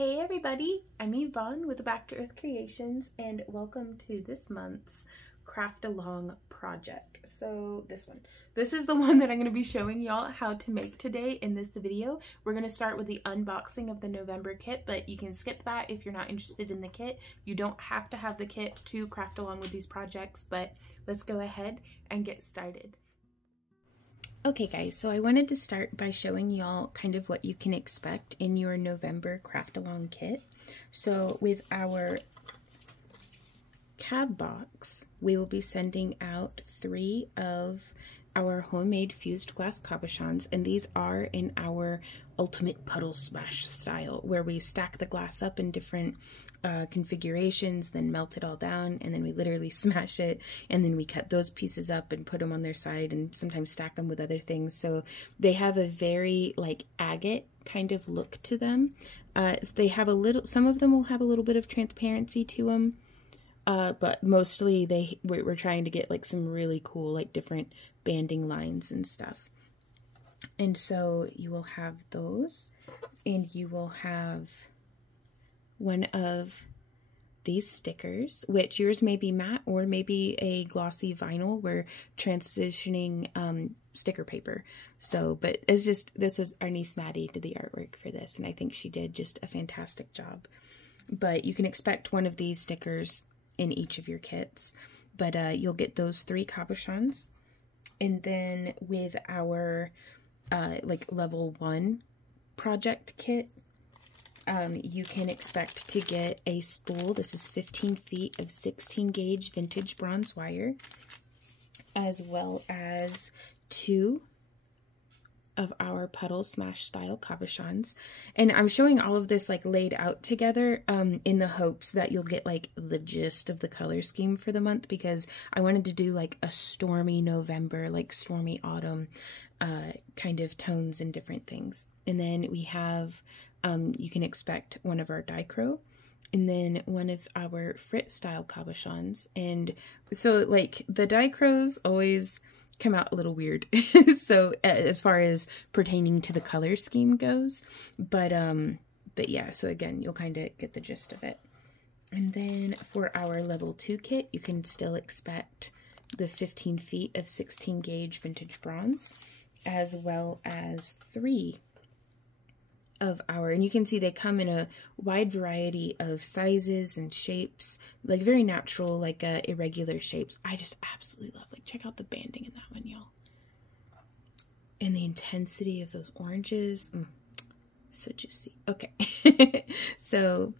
Hey everybody, I'm Yvonne with the Back to Earth Creations and welcome to this month's Craft Along project. So this is the one that I'm going to be showing y'all how to make today in this video. We're going to start with the unboxing of the November kit, but you can skip that if you're not interested in the kit. You don't have to have the kit to craft along with these projects, but let's go ahead and get started. Okay guys, so I wanted to start by showing y'all kind of what you can expect in your November craft along kit. So with our cab box, we will be sending out 3 of our homemade fused glass cabochons, and these are in our ultimate puddle smash style, where we stack the glass up in different configurations, then melt it all down, and then we literally smash it, and then we cut those pieces up and put them on their side and sometimes stack them with other things. So they have a very like agate kind of look to them. They have a little, some of them will have a little bit of transparency to them, but mostly we're trying to get like some really cool like different banding lines and stuff. And so you will have those, and you will have one of these stickers, which yours may be matte or maybe a glossy vinyl. We're transitioning sticker paper. So, but it's just, this is our niece Maddie did the artwork for this, and I think she did just a fantastic job. But you can expect one of these stickers in each of your kits, but you'll get those 3 cabochons. And then with our like level 1 project kit, you can expect to get a spool. This is 15 feet of 16 gauge vintage bronze wire, as well as 2 of our puddle smash style cabochons. And I'm showing all of this like laid out together in the hopes that you'll get like the gist of the color scheme for the month, because I wanted to do like a stormy November, like stormy autumn kind of tones and different things. And then we have you can expect one of our Dichro, and then one of our Frit style cabochons. And so like the Dichros always come out a little weird so as far as pertaining to the color scheme goes, but yeah, so again, you'll kind of get the gist of it. And then for our level 2 kit, you can still expect the 15 feet of 16 gauge vintage bronze, as well as 3 of our, and you can see they come in a wide variety of sizes and shapes, like very natural, like irregular shapes. I just absolutely love, like, check out the banding in that one, y'all. And the intensity of those oranges, so juicy. Okay, so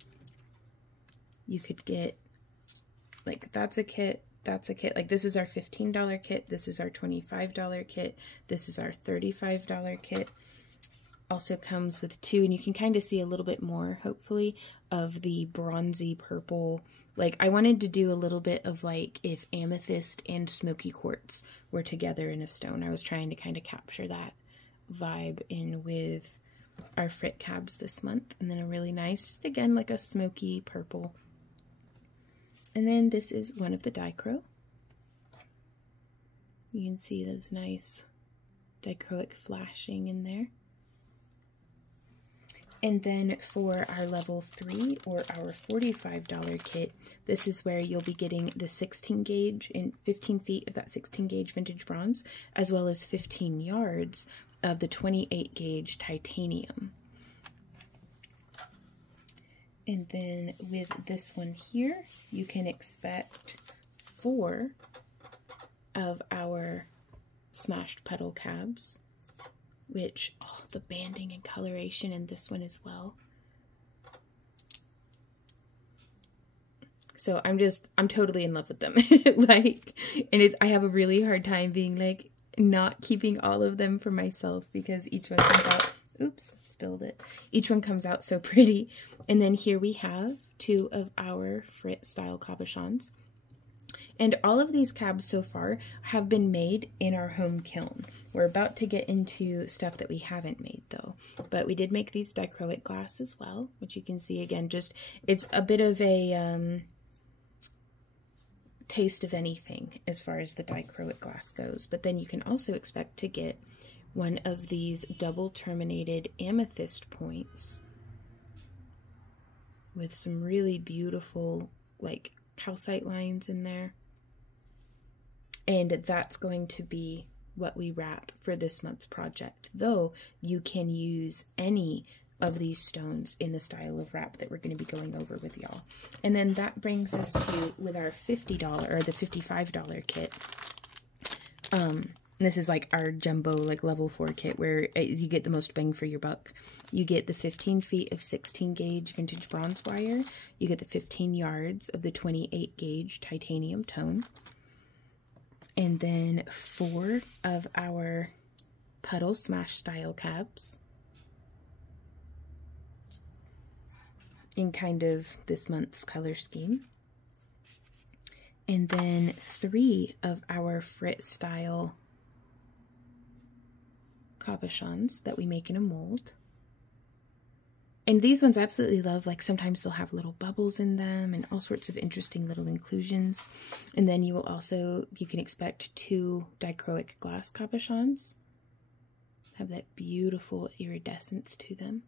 you could get, like, that's a kit, like this is our $15 kit, this is our $25 kit, this is our $35 kit. Also comes with 2, and you can kind of see a little bit more, hopefully, of the bronzy purple. Like, I wanted to do a little bit of like if amethyst and smoky quartz were together in a stone. I was trying to kind of capture that vibe in with our Frit cabs this month. And then a really nice, just again, like a smoky purple. And then this is one of the Dichro. You can see those nice dichroic flashing in there. And then for our level 3 or our $45 kit, this is where you'll be getting the 16 gauge and 15 feet of that 16 gauge vintage bronze, as well as 15 yards of the 28 gauge titanium. And then with this one here, you can expect 4 of our smashed puddle cabs, which, oh, the banding and coloration in this one as well. So I'm totally in love with them. Like, and I have a really hard time being like, not keeping all of them for myself, because each one comes out, oops, spilled it. Each one comes out so pretty. And then here we have 2 of our Frit style cabochons. And all of these cabs so far have been made in our home kiln. We're about to get into stuff that we haven't made though. But we did make these dichroic glass as well, which you can see again, just, it's a bit of a taste of anything as far as the dichroic glass goes. But then you can also expect to get one of these double terminated amethyst points with some really beautiful like calcite lines in there. And that's going to be what we wrap for this month's project, though you can use any of these stones in the style of wrap that we're going to be going over with y'all. And then that brings us to, with our $50 or the $55 kit, this is like our jumbo, like level 4 kit where you get the most bang for your buck. You get the 15 feet of 16 gauge vintage bronze wire. You get the 15 yards of the 28 gauge titanium tone. And then 4 of our puddle smash style cabs in kind of this month's color scheme. And then 3 of our Fritz style cabochons that we make in a mold. And these ones I absolutely love. Like sometimes they'll have little bubbles in them and all sorts of interesting little inclusions. And then you will also, you can expect 2 dichroic glass cabochons. Have that beautiful iridescence to them.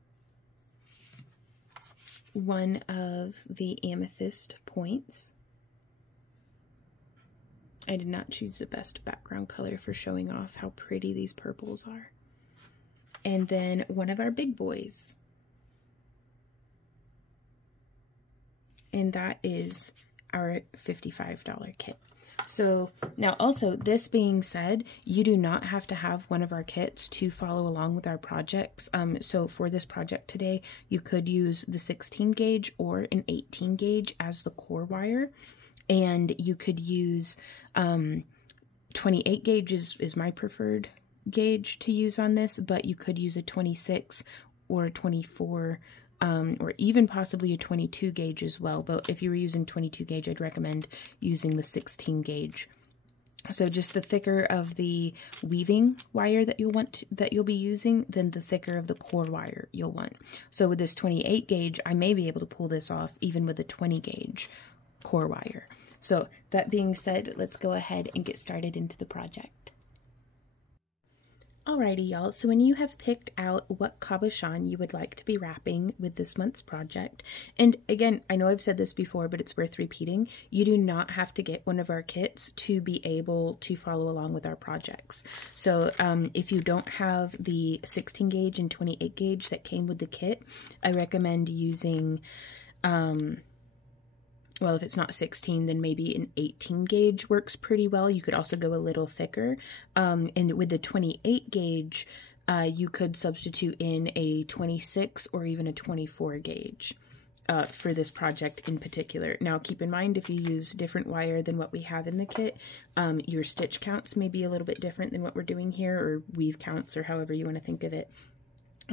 1 of the amethyst points. I did not choose the best background color for showing off how pretty these purples are. And then 1 of our big boys. And that is our $55 kit. So now also, this being said, you do not have to have one of our kits to follow along with our projects. So for this project today, you could use the 16 gauge or an 18 gauge as the core wire. And you could use 28 gauge is my preferred gauge to use on this, but you could use a 26 or a 24 or even possibly a 22 gauge as well. But if you were using 22 gauge, I'd recommend using the 16 gauge. So just the thicker of the weaving wire that you'll be using, then the thicker of the core wire you'll want. So with this 28 gauge, I may be able to pull this off even with a 20 gauge core wire. So that being said, let's go ahead and get started into the project. Alrighty, y'all, so when you have picked out what cabochon you would like to be wrapping with this month's project, and again, I know I've said this before, but it's worth repeating, you do not have to get one of our kits to be able to follow along with our projects. So if you don't have the 16 gauge and 28 gauge that came with the kit, I recommend using well, if it's not 16, then maybe an 18 gauge works pretty well. You could also go a little thicker. And with the 28 gauge, you could substitute in a 26 or even a 24 gauge for this project in particular. Now, keep in mind, if you use different wire than what we have in the kit, your stitch counts may be a little bit different than what we're doing here, or weave counts, or however you want to think of it.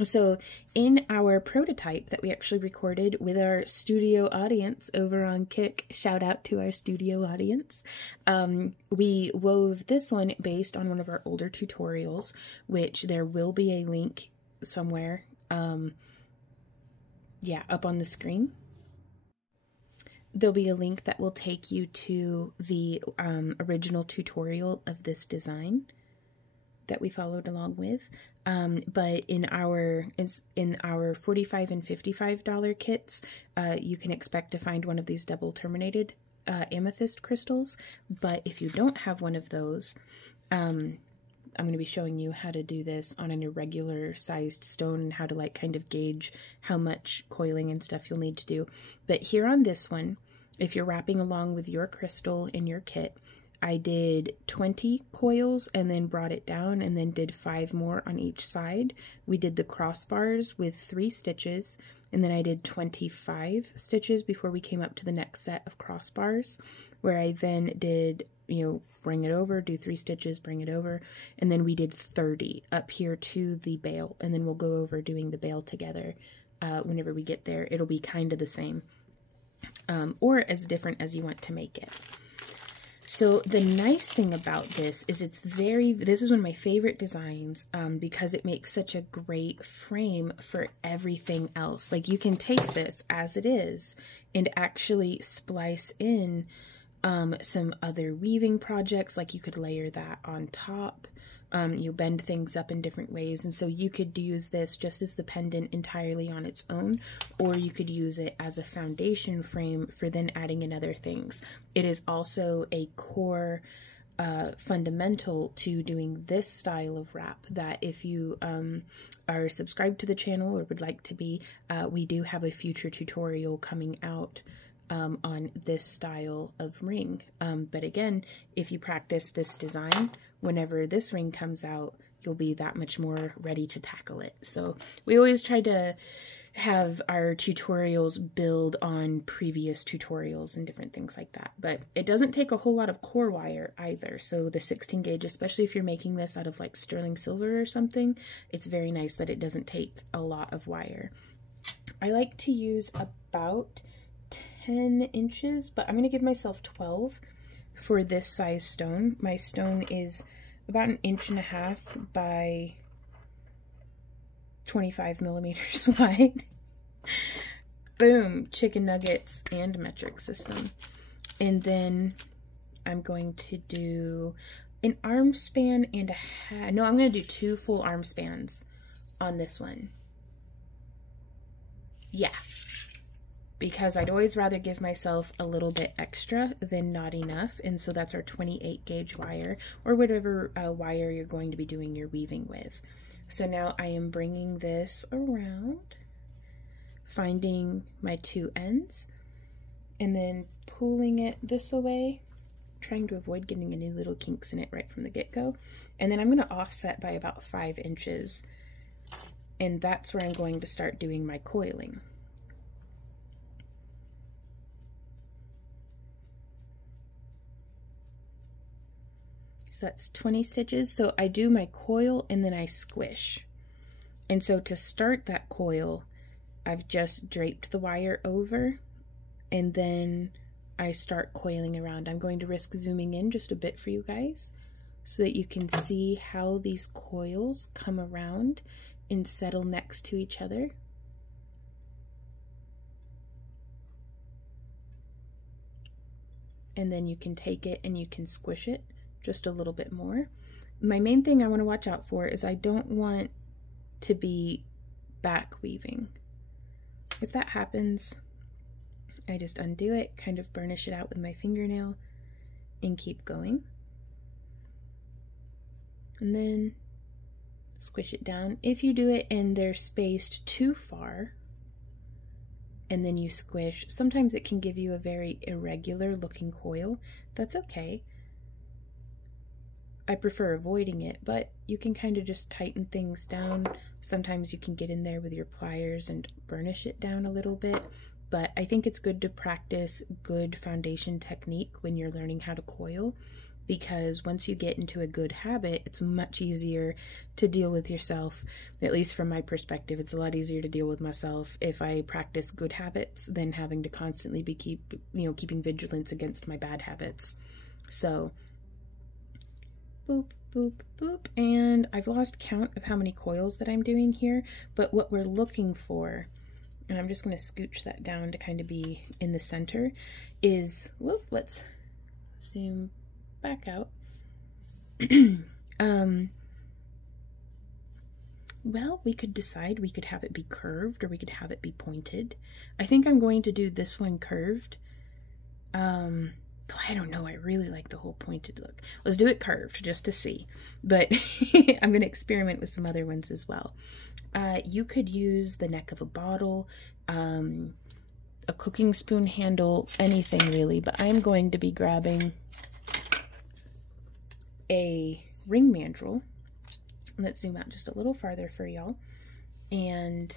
So in our prototype that we actually recorded with our studio audience over on Kik, shout out to our studio audience, we wove this one based on one of our older tutorials, which there will be a link somewhere, yeah, up on the screen. There'll be a link that will take you to the original tutorial of this design that we followed along with. But in our $45 and $55 kits, you can expect to find one of these double terminated amethyst crystals. But if you don't have one of those, I'm going to be showing you how to do this on an irregular sized stone and how to like kind of gauge how much coiling and stuff you'll need to do. But here on this one, if you're wrapping along with your crystal in your kit, I did 20 coils and then brought it down and then did 5 more on each side. We did the crossbars with 3 stitches, and then I did 25 stitches before we came up to the next set of crossbars, where I then did, you know, bring it over, do 3 stitches, bring it over, and then we did 30 up here to the bail, and then we'll go over doing the bail together whenever we get there. It'll be kind of the same, or as different as you want to make it. So the nice thing about this is this is one of my favorite designs because it makes such a great frame for everything else. Like you can take this as it is and actually splice in some other weaving projects. Like you could layer that on top You bend things up in different ways, and so you could use this just as the pendant entirely on its own, or you could use it as a foundation frame for then adding in other things. It is also a core fundamental to doing this style of wrap that if you are subscribed to the channel or would like to be, we do have a future tutorial coming out on this style of ring. But again, if you practice this design, whenever this ring comes out, you'll be that much more ready to tackle it. So we always try to have our tutorials build on previous tutorials and different things like that. But it doesn't take a whole lot of core wire either. So the 16 gauge, especially if you're making this out of like sterling silver or something, it's very nice that it doesn't take a lot of wire. I like to use about 10 inches, but I'm going to give myself 12 for this size stone. My stone is about 1.5 inches by 25 millimeters wide. Boom, chicken nuggets and metric system. And then I'm going to do an arm span and a half. No, I'm going to do 2 full arm spans on this one. Yeah, because I'd always rather give myself a little bit extra than not enough. And so that's our 28 gauge wire, or whatever wire you're going to be doing your weaving with. So now I am bringing this around, finding my 2 ends, and then pulling it this away, trying to avoid getting any little kinks in it right from the get-go. And then I'm going to offset by about 5 inches, and that's where I'm going to start doing my coiling. So that's 20 stitches. So I do my coil and then I squish. And so to start that coil, I've just draped the wire over and then I start coiling around. I'm going to risk zooming in just a bit for you guys so that you can see how these coils come around and settle next to each other. And then you can take it and you can squish it just a little bit more. My main thing I want to watch out for is I don't want to be back weaving. If that happens, I just undo it, kind of burnish it out with my fingernail, and keep going. And then squish it down. If you do it and they're spaced too far, and then you squish, sometimes it can give you a very irregular looking coil. That's okay. I prefer avoiding it, but you can kind of just tighten things down. Sometimes you can get in there with your pliers and burnish it down a little bit, but I think it's good to practice good foundation technique when you're learning how to coil, because once you get into a good habit, it's much easier to deal with yourself. At least from my perspective, it's a lot easier to deal with myself if I practice good habits than having to constantly be keeping vigilance against my bad habits. So boop, boop, boop, and I've lost count of how many coils that I'm doing here, but what we're looking for, and I'm just going to scooch that down to kind of be in the center, is, whoop, let's zoom back out. Well, we could decide we could have it be curved or we could have it be pointed. I think I'm going to do this one curved. I don't know, I really like the whole pointed look. Let's do it curved just to see, but I'm going to experiment with some other ones as well. You could use the neck of a bottle, a cooking spoon handle, anything really, but I'm going to be grabbing a ring mandrel. Let's zoom out just a little farther for y'all, and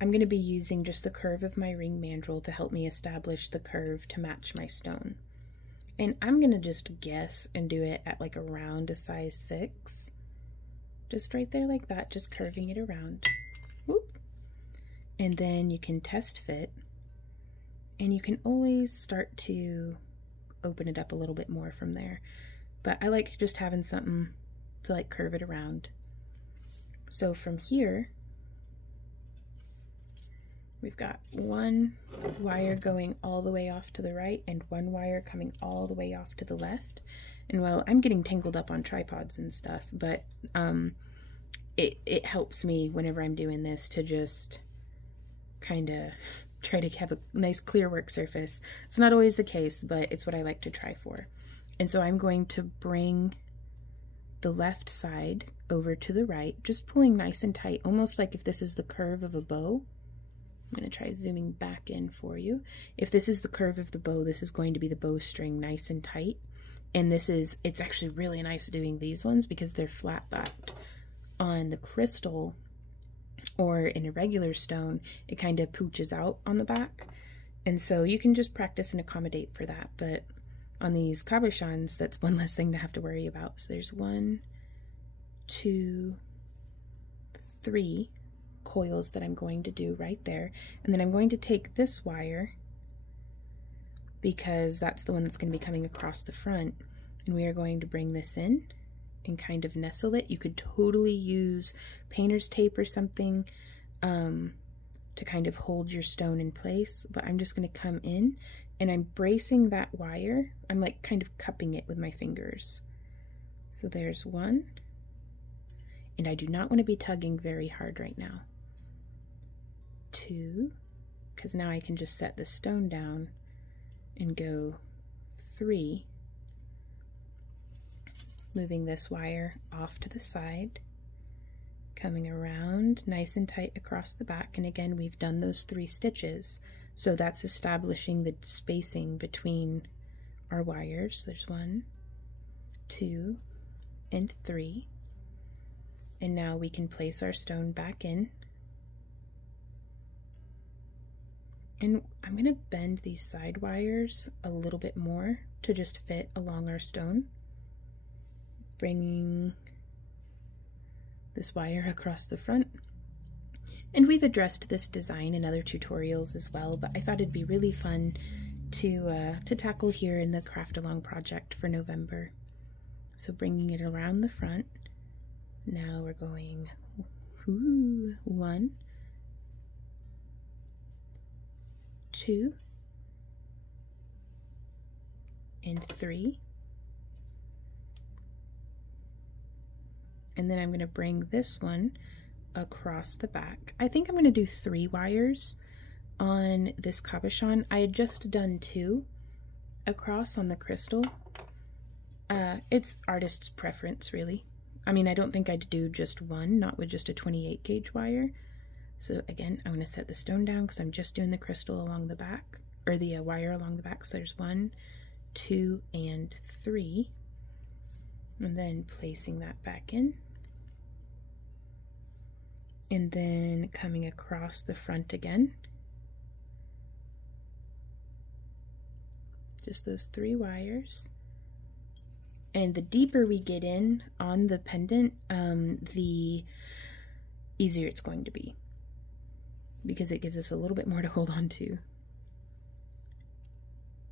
I'm going to be using just the curve of my ring mandrel to help me establish the curve to match my stone. And I'm going to just guess and do it at like around a size 6. Just right there like that, just curving it around. Whoop. And then you can test fit, and you can always start to open it up a little bit more from there. But I like just having something to like curve it around. So from here, we've got one wire going all the way off to the right and one wire coming all the way off to the left. And well, I'm getting tangled up on tripods and stuff, but it helps me whenever I'm doing this to just kind of try to have a nice clear work surface. It's not always the case, but it's what I like to try for. And so I'm going to bring the left side over to the right, just pulling nice and tight, almost like if this is the curve of a bow. I'm going to try zooming back in for you. If this is the curve of the bow, this is going to be the bowstring nice and tight. And it's actually really nice doing these ones because they're flat backed. On the crystal or in a regular stone, it kind of pooches out on the back. And so you can just practice and accommodate for that. But on these cabochons, that's one less thing to have to worry about. So there's 1, 2, 3 coils that I'm going to do right there. And then I'm going to take this wire, because that's the one that's going to be coming across the front, and we are going to bring this in and kind of nestle it. You could totally use painter's tape or something to kind of hold your stone in place, but I'm just going to come in and I'm bracing that wire. I'm like kind of cupping it with my fingers. So there's 1, and I do not want to be tugging very hard right now. 2, because now I can just set the stone down and go 3, moving this wire off to the side, coming around nice and tight across the back. And again, we've done those 3 stitches, so that's establishing the spacing between our wires. There's 1, 2, and 3, and now we can place our stone back in. And I'm going to bend these side wires a little bit more to just fit along our stone, bringing this wire across the front. And we've addressed this design in other tutorials as well, but I thought it'd be really fun to tackle here in the Craft Along project for November. So bringing it around the front. Now we're going 1, 2, and 3. And then I'm going to bring this one across the back. I think I'm going to do 3 wires on this cabochon. I had just done 2 across on the crystal. It's artist's preference, really. I mean, I don't think I'd do just 1, not with just a 28 gauge wire. So again, I'm going to set the stone down because I'm just doing the crystal along the back, or the wire along the back. So there's 1, 2, and 3. And then placing that back in. And then coming across the front again. Just those 3 wires. And the deeper we get in on the pendant, the easier it's going to be, because it gives us a little bit more to hold on to.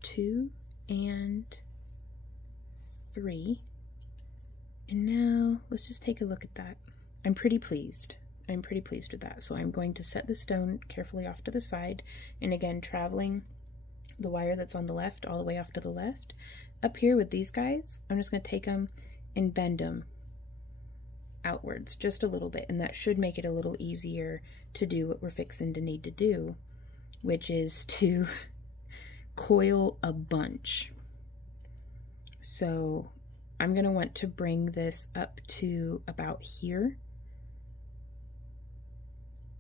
2 and 3. And now let's just take a look at that. I'm pretty pleased. I'm pretty pleased with that. So I'm going to set the stone carefully off to the side, and again traveling the wire that's on the left all the way off to the left. Up here with these guys, I'm just going to take them and bend them outwards just a little bit, and that should make it a little easier to do what we're fixing to need to do, which is to coil a bunch. So I'm going to want to bring this up to about here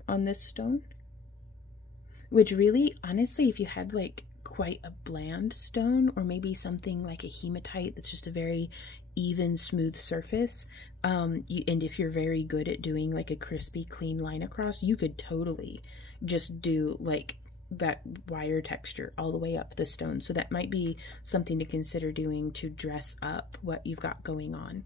on this stone, which really, honestly, if you had like quite a bland stone, or maybe something like a hematite that's just a very even, smooth surface, and if you're very good at doing like a crispy, clean line across, you could totally just do like that wire texture all the way up the stone. So that might be something to consider doing to dress up what you've got going on.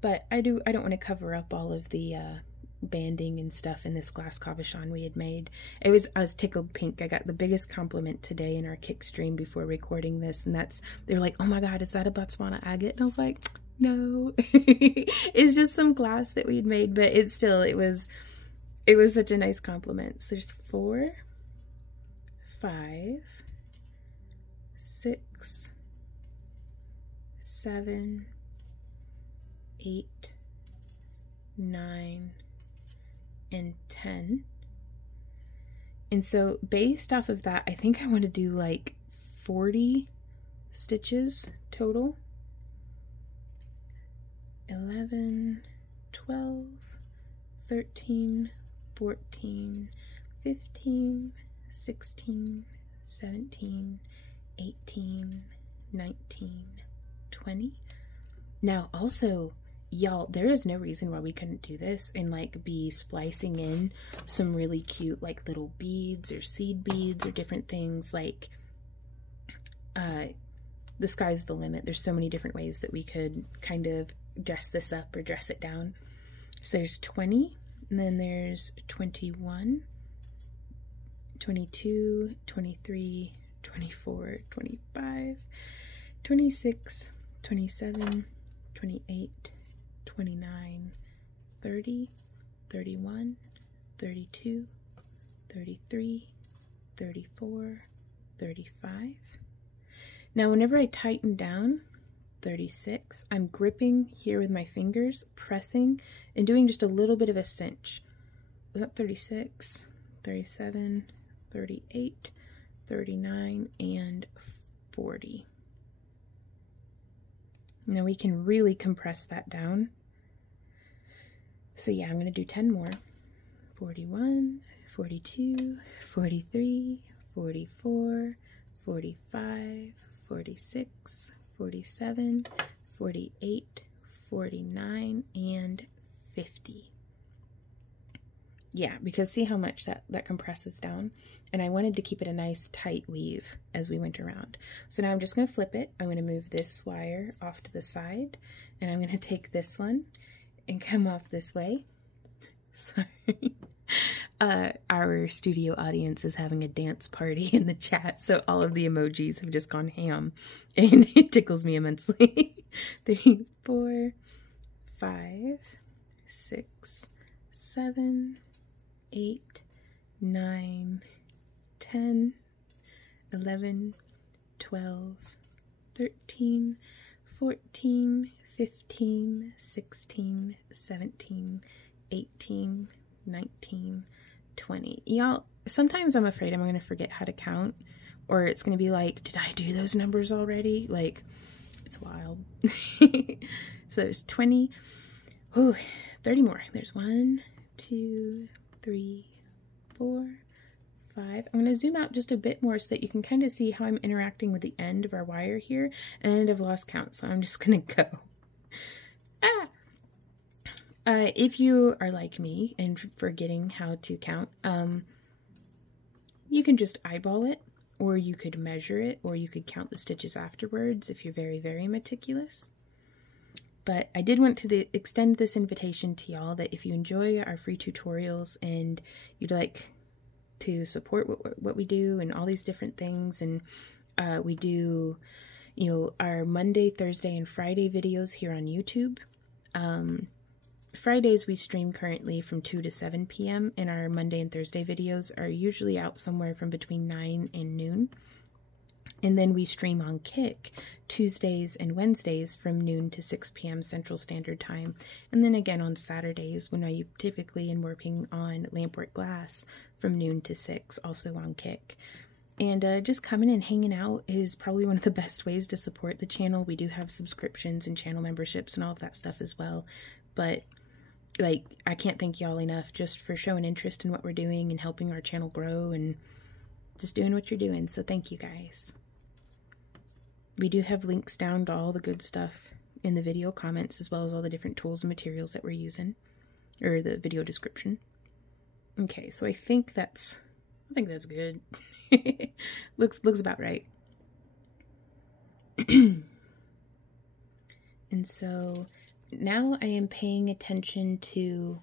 But I don't want to cover up all of the banding and stuff in this glass cabochon we had made. I was tickled pink. I got the biggest compliment today in our kick stream before recording this, and they're like, oh my god, is that a Botswana agate? And I was like, no. It's just some glass that we'd made, but it was such a nice compliment. So there's 4, 5, 6, 7, 8, 9, and 10. And so based off of that, I think I want to do like 40 stitches total. 11, 12, 13, 14, 15, 16, 17, 18, 19, 20. Now also, y'all, there is no reason why we couldn't do this and like be splicing in some really cute like little beads or seed beads or different things. Like the sky's the limit. There's so many different ways that we could kind of dress this up or dress it down. So there's 20, and then there's 21, 22, 23, 24, 25, 26, 27, 28, 29, 30, 31, 32, 33, 34, 35. Now whenever I tighten down 36, I'm gripping here with my fingers, pressing, and doing just a little bit of a cinch. Was that 36, 37, 38, 39, and 40. Now we can really compress that down. So yeah, I'm going to do 10 more. 41, 42, 43, 44, 45, 46, 47, 48, 49, and 50. Yeah, because see how much that compresses down? And I wanted to keep it a nice tight weave as we went around. So now I'm just going to flip it. I'm going to move this wire off to the side, and I'm going to take this one and come off this way. Sorry. Our studio audience is having a dance party in the chat, so all of the emojis have just gone ham, and it tickles me immensely. 3, 4, 5, 6, 7, 8, 9, 10, 11, 12, 13, 14, 15, 16, 17, 18, 19, 20. Y'all, sometimes I'm afraid I'm going to forget how to count, or it's going to be like, did I do those numbers already? Like, it's wild. So there's 20. Oh, 30 more. There's 1, 2, 3, 4, 5. I'm going to zoom out just a bit more so that you can kind of see how I'm interacting with the end of our wire here, and I've lost count, so I'm just going to go. If you are like me and forgetting how to count, you can just eyeball it, or you could measure it, or you could count the stitches afterwards if you're very, very meticulous. But I did want to extend this invitation to y'all that if you enjoy our free tutorials and you'd like to support what we do and all these different things, and we do, you know, our Monday, Thursday, and Friday videos here on YouTube. Fridays we stream currently from 2 to 7 p.m. and our Monday and Thursday videos are usually out somewhere from between 9 and noon. And then we stream on Kick Tuesdays and Wednesdays from noon to 6 p.m. Central Standard Time. And then again on Saturdays when I typically am working on Lampwork Glass from noon to 6, also on Kick. And just coming and hanging out is probably one of the best ways to support the channel. We do have subscriptions and channel memberships and all of that stuff as well. But like, I can't thank y'all enough just for showing interest in what we're doing and helping our channel grow and just doing what you're doing. So thank you guys. We do have links down to all the good stuff in the video comments, as well as all the different tools and materials that we're using, or the video description. Okay, so I think that's good. looks about right. And so now I am paying attention to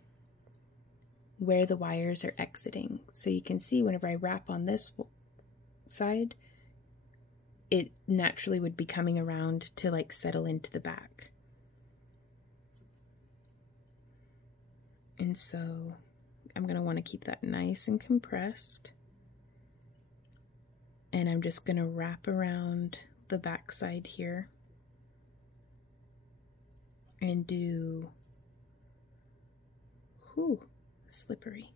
where the wires are exiting. So you can see whenever I wrap on this side, it naturally would be coming around to like settle into the back. And so I'm going to want to keep that nice and compressed. And I'm just going to wrap around the back side here. and do, whew, slippery.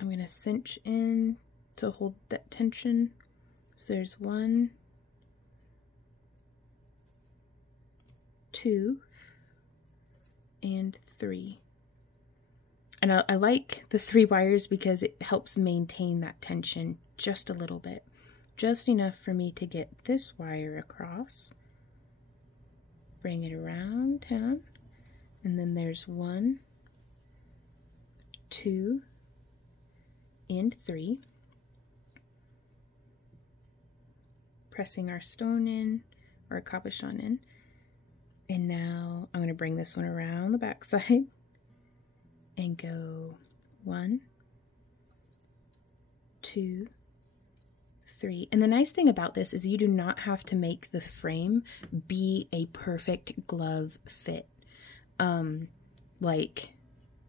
I'm going to cinch in to hold that tension. So there's 1, 2, and 3. And I like the 3 wires because it helps maintain that tension just a little bit. Just enough for me to get this wire across. Bring it around town. And then there's 1, 2, and 3. Pressing our stone in, or cabochon in. And now I'm going to bring this one around the back side and go 1, 2, 3. And the nice thing about this is you do not have to make the frame be a perfect glove fit. Like,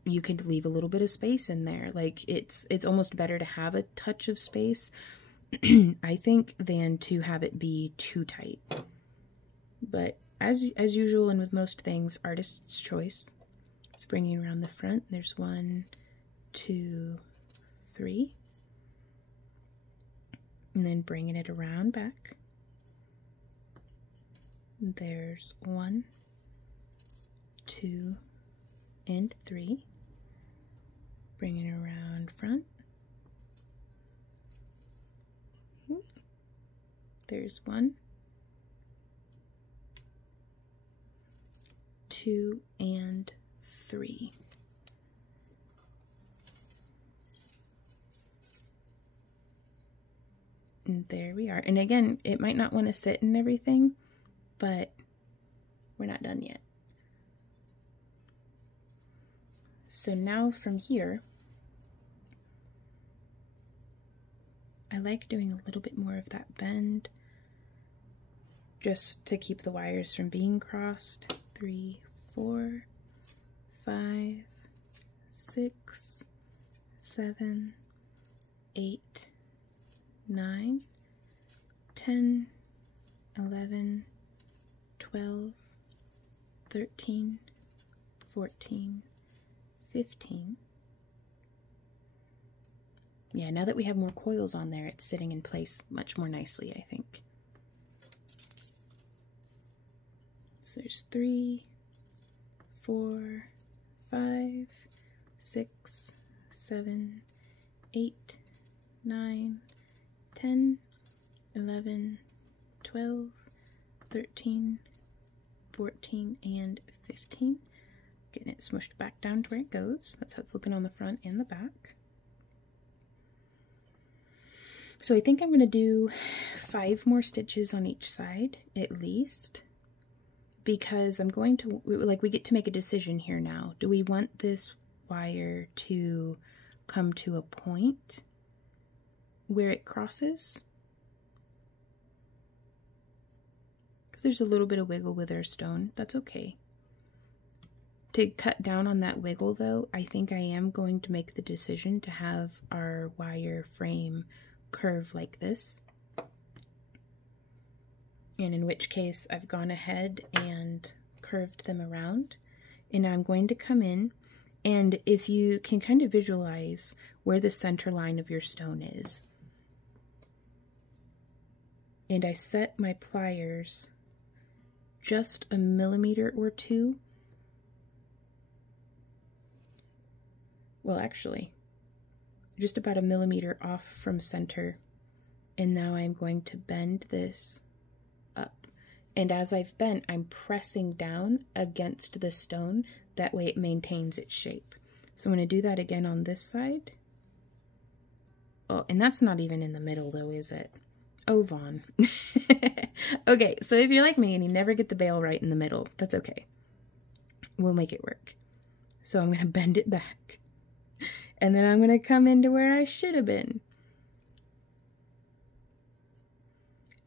you could leave a little bit of space in there. Like, it's almost better to have a touch of space, I think, than to have it be too tight. But as usual, and with most things, artist's choice. Just bringing around the front. There's 1, 2, 3. And then bringing it around back. There's 1, 2, and 3. Bringing it around front. There's 1, 2, and 3. And there we are. And again, it might not want to sit and everything, but we're not done yet. So now from here, I like doing a little bit more of that bend just to keep the wires from being crossed. 3, 4, 5, 6, 7, 8, 9, 10, 11, 12, 13, 14, 15. Yeah, now that we have more coils on there, it's sitting in place much more nicely, I think. So there's 3, 4, 5, 6, 7, 8, 9, 10, 11, 12, 13, 14, and 15. Getting it smushed back down to where it goes. That's how it's looking on the front and the back. So I think I'm going to do 5 more stitches on each side, at least, because I'm going to, like, we get to make a decision here now. Do we want this wire to come to a point where it crosses? Because there's a little bit of wiggle with our stone. That's okay. To cut down on that wiggle, though, I think I am going to make the decision to have our wire frame curve like this. And in which case, I've gone ahead and curved them around. And now I'm going to come in, and if you can kind of visualize where the center line of your stone is. And I set my pliers just a millimeter or 2. Well, actually, just about a millimeter off from center. And now I'm going to bend this up. And as I've bent, I'm pressing down against the stone. That way it maintains its shape. So I'm going to do that again on this side. Oh, and that's not even in the middle though, is it? Oh, Vaughn. Okay, so if you're like me and you never get the bail right in the middle, that's okay. We'll make it work. So I'm going to bend it back. And then I'm going to come into where I should have been.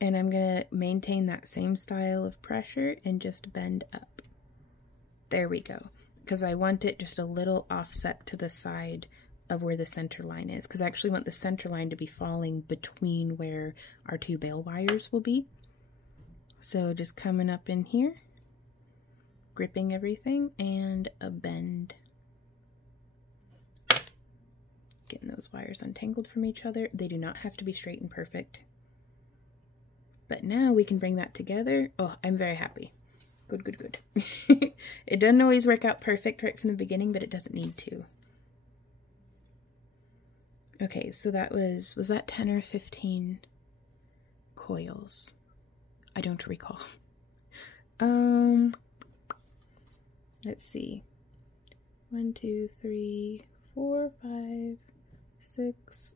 And I'm going to maintain that same style of pressure and just bend up. There we go. Because I want it just a little offset to the side of where the center line is. Because I actually want the center line to be falling between where our 2 bail wires will be. So just coming up in here gripping everything, and a bend. Getting those wires untangled from each other. They do not have to be straight and perfect. But now we can bring that together. Oh, I'm very happy. Good, good, good. It doesn't always work out perfect right from the beginning, but it doesn't need to. Okay, so that was that 10 or 15 coils? I don't recall. Let's see. 1, 2, 3, 4, 5, 6,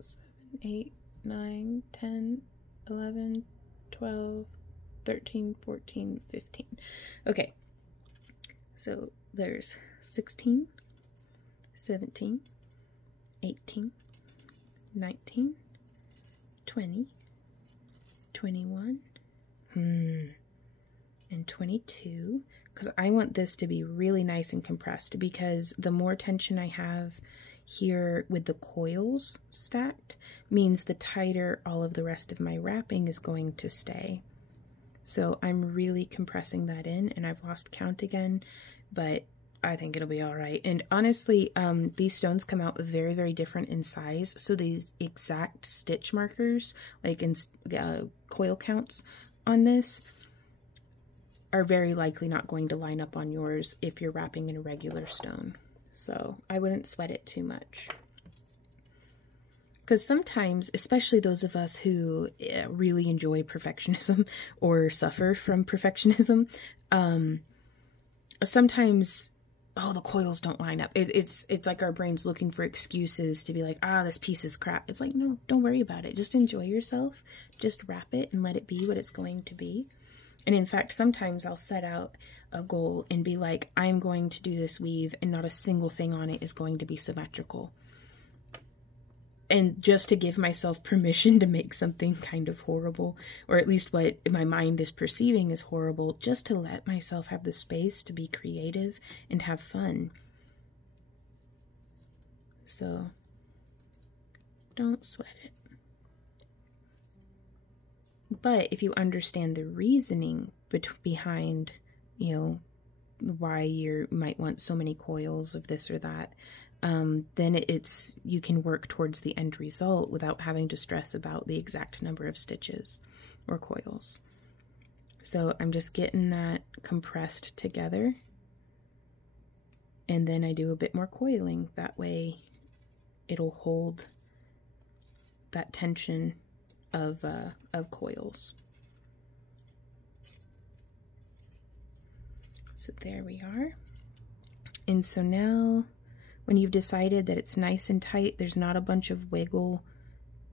7, 8, 9, 10, 11, 12, 13, 14, 15. Okay, so there's 16, 17, 18, 19, 20, 21, and 22, because I want this to be really nice and compressed, because the more tension I have here with the coils stacked means the tighter all of the rest of my wrapping is going to stay. So I'm really compressing that in, and I've lost count again, but I think it'll be all right. And honestly, these stones come out very, very different in size, so the exact stitch markers, like in coil counts on this, are very likely not going to line up on yours if you're wrapping in a regular stone. So I wouldn't sweat it too much. Because sometimes, especially those of us who really enjoy perfectionism or suffer from perfectionism, sometimes, oh, the coils don't line up. It's like our brain's looking for excuses to be like, ah, this piece is crap. It's like, no, don't worry about it. Just enjoy yourself. Just wrap it and let it be what it's going to be. And in fact, sometimes I'll set out a goal and be like, I'm going to do this weave and not a single thing on it is going to be symmetrical. And just to give myself permission to make something kind of horrible, or at least what my mind is perceiving as horrible, just to let myself have the space to be creative and have fun. So, don't sweat it. But if you understand the reasoning behind, you know, why you might want so many coils of this or that, then you can work towards the end result without having to stress about the exact number of stitches or coils. So I'm just getting that compressed together, and then I do a bit more coiling. That way it'll hold that tension of coils. So there we are. And so now, when you've decided that it's nice and tight, there's not a bunch of wiggle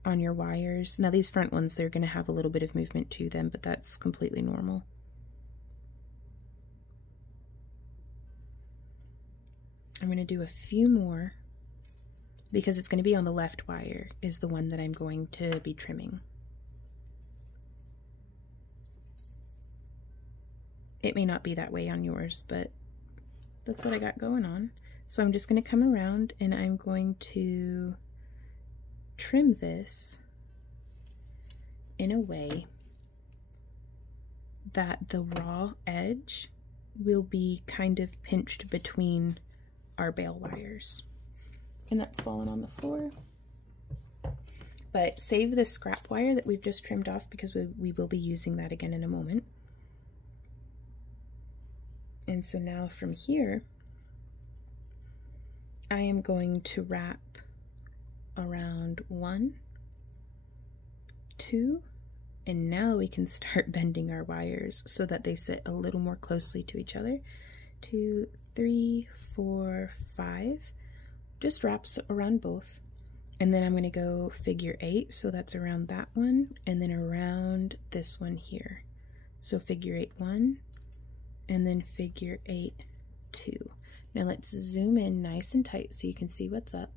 on your wires. Now these front ones, they're going to have a little bit of movement to them, but that's completely normal. I'm going to do a few more, because it's going to be on the left wire, is the one that I'm going to be trimming. It may not be that way on yours, but that's what I got going on. So I'm just going to come around and I'm going to trim this in a way that the raw edge will be kind of pinched between our bale wires. And that's fallen on the floor. But save this scrap wire that we've just trimmed off, because we will be using that again in a moment. And so now from here, I am going to wrap around 1, 2, and now we can start bending our wires so that they sit a little more closely to each other. 2, 3, 4, 5. Just wraps around both. And then I'm going to go figure 8, so that's around that one, and then around this one here. So figure 8 1, and then figure 8 2. Now let's zoom in nice and tight so you can see what's up.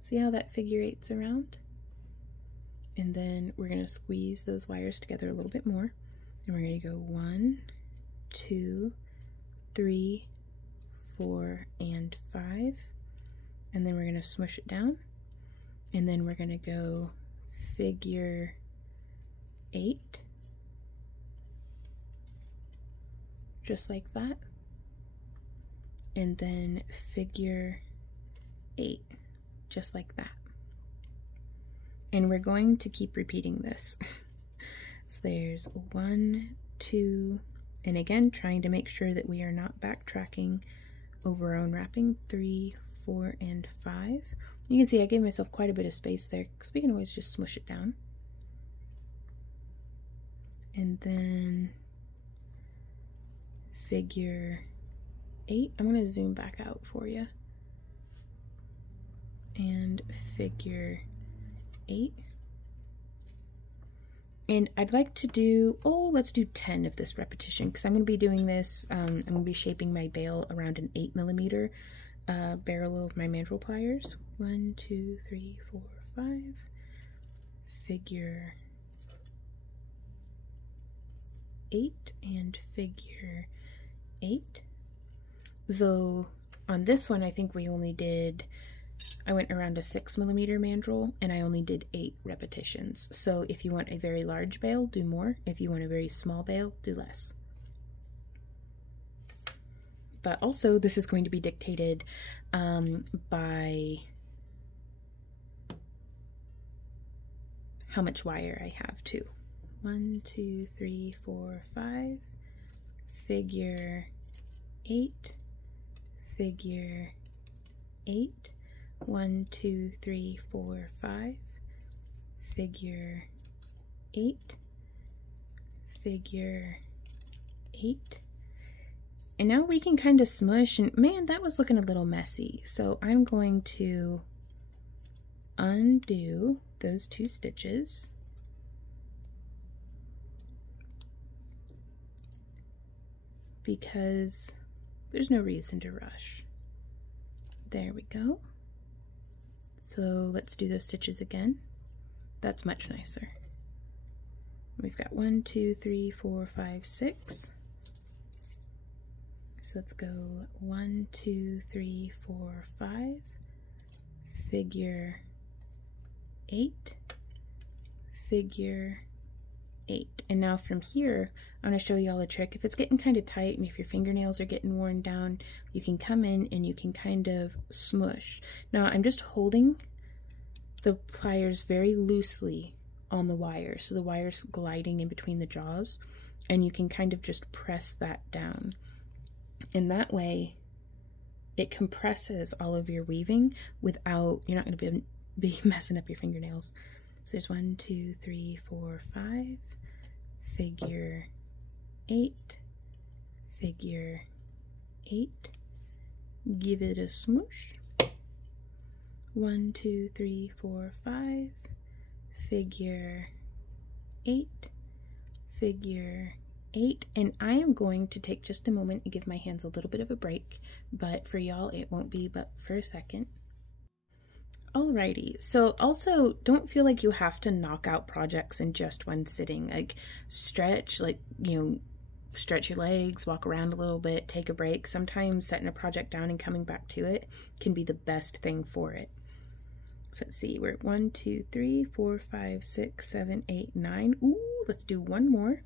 See how that figure 8's around? And then we're going to squeeze those wires together a little bit more. And we're going to go 1, 2, 3, 4, and 5. And then we're going to smush it down. And then we're going to go figure 8. just like that. And then figure 8, just like that. And we're going to keep repeating this. So there's 1, 2, and again, trying to make sure that we are not backtracking over our own wrapping, 3, 4, and 5. You can see I gave myself quite a bit of space there because we can always just smush it down. And then figure 8. I'm going to zoom back out for you. And figure 8. And I'd like to do, let's do 10 of this repetition because I'm going to be doing this, I'm going to be shaping my bail around an 8mm barrel of my mandrel pliers. 1, 2, 3, 4, 5. Figure 8 and figure 8. Though on this one I think we only did, I went around a 6mm mandrel and I only did 8 repetitions. So if you want a very large bail, do more. If you want a very small bail, do less. But also this is going to be dictated by how much wire I have too. 1, 2, 3, 4, 5. Figure 8. Figure 8. 1, 2, 3, 4, 5. Figure 8. Figure 8. And now we can kind of smush, and man, that was looking a little messy. So I'm going to undo those 2 stitches. Because there's no reason to rush. There we go. So let's do those stitches again. That's much nicer. We've got 1, 2, 3, 4, 5, 6. So let's go 1, 2, 3, 4, 5. Figure 8. Figure 8. And now from here, I'm going to show you all a trick. If it's getting kind of tight and if your fingernails are getting worn down, you can come in and you can kind of smush. Now I'm just holding the pliers very loosely on the wire, so the wire's gliding in between the jaws, and you can kind of just press that down. And that way it compresses all of your weaving without, you're not going to be messing up your fingernails. So there's 1, 2, 3, 4, 5. Figure 8. Figure 8. Give it a smoosh. 1, 2, 3, 4, 5. Figure 8. Figure 8. And I am going to take just a moment and give my hands a little bit of a break, but for y'all it won't be but for a second. Alrighty, so also don't feel like you have to knock out projects in just one sitting. Like stretch, stretch your legs, walk around a little bit, take a break. Sometimes setting a project down and coming back to it can be the best thing for it. So let's see, we're at 1, 2, 3, 4, 5, 6, 7, 8, 9. Ooh, let's do one more.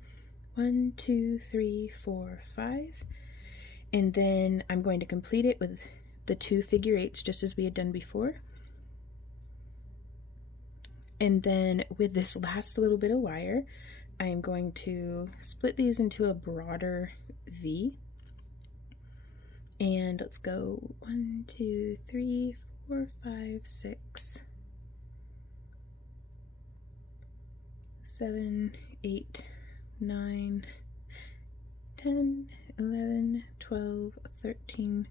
1, 2, 3, 4, 5. And then I'm going to complete it with the 2 figure 8s just as we had done before. And then with this last little bit of wire, I am going to split these into a broader V. And let's go 1, 2, 3, 4, 5, 6, 7, 8, 9, 10, 11, 12, 13,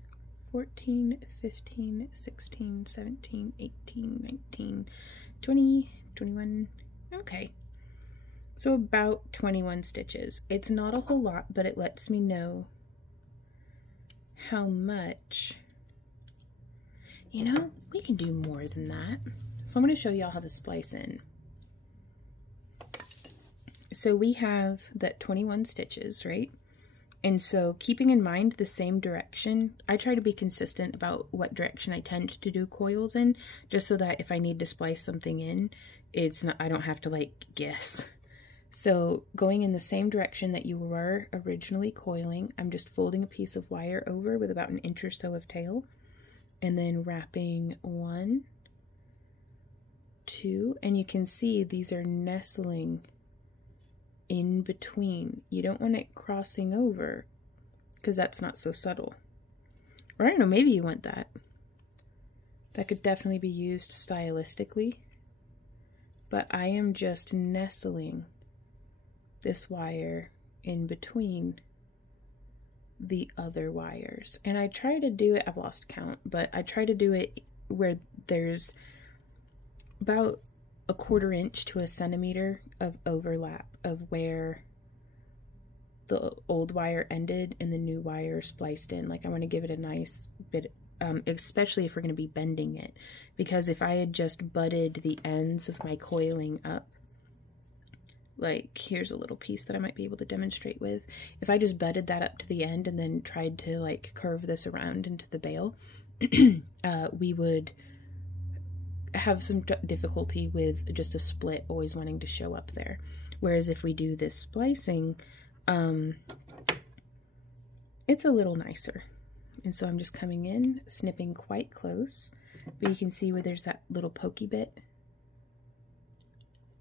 14, 15, 16, 17, 18, 19, 20, 21, okay. So about 21 stitches. It's not a whole lot, but it lets me know how much, we can do more than that. So I'm going to show y'all how to splice in. So we have that 21 stitches, right? And so keeping in mind the same direction, I try to be consistent about what direction I tend to do coils in, just so that if I need to splice something in, I don't have to guess. So going in the same direction that you were originally coiling, I'm just folding a piece of wire over with about an inch or so of tail, and then wrapping 1, 2, and you can see these are nestling in between. You don't want it crossing over because that's not so subtle. Or I don't know, maybe you want that. That could definitely be used stylistically, but I am just nestling this wire in between the other wires. And I try to do it, I've lost count, but I try to do it where there's about a 1/4 inch to a centimeter of overlap of where the old wire ended and the new wire spliced in. Like I want to give it a nice bit, especially if we're going to be bending it, because if I had just butted the ends of my coiling up, like here's a little piece that I might be able to demonstrate with. If I just butted that up to the end and then tried to like curve this around into the bail, we would have some difficulty with just a split always wanting to show up there. Whereas if we do this splicing, it's a little nicer. And so I'm just coming in, snipping quite close, but you can see where there's that little pokey bit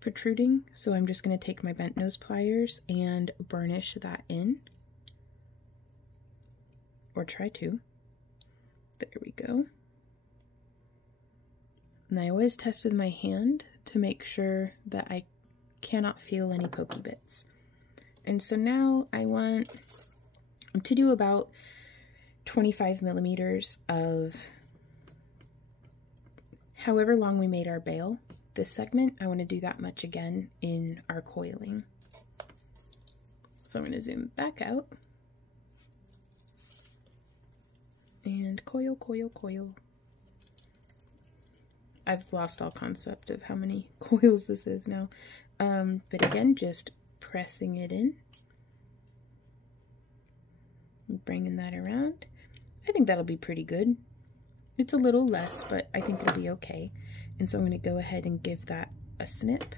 protruding. So I'm just going to take my bent nose pliers and burnish that in, or try to. There we go. And I always test with my hand to make sure that I cannot feel any pokey bits. And so now I want to do about 25 millimeters of however long we made our bail. This segment, I want to do that much again in our coiling. So I'm going to zoom back out and coil, coil, coil. I've lost all concept of how many coils this is now. But again, just pressing it in, bringing that around. I think that'll be pretty good. It's a little less, but I think it'll be okay. And so I'm going to go ahead and give that a snip.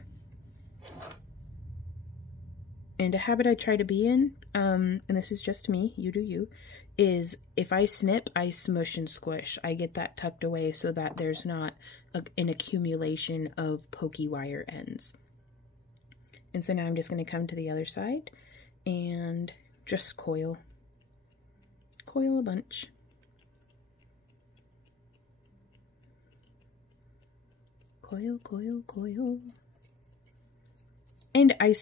And a habit I try to be in, and this is just me, you do you, is if I snip, I smush and squish. I get that tucked away so that there's not an accumulation of pokey wire ends. And so now I'm just going to come to the other side and just coil. Coil a bunch. Coil, coil, coil. And I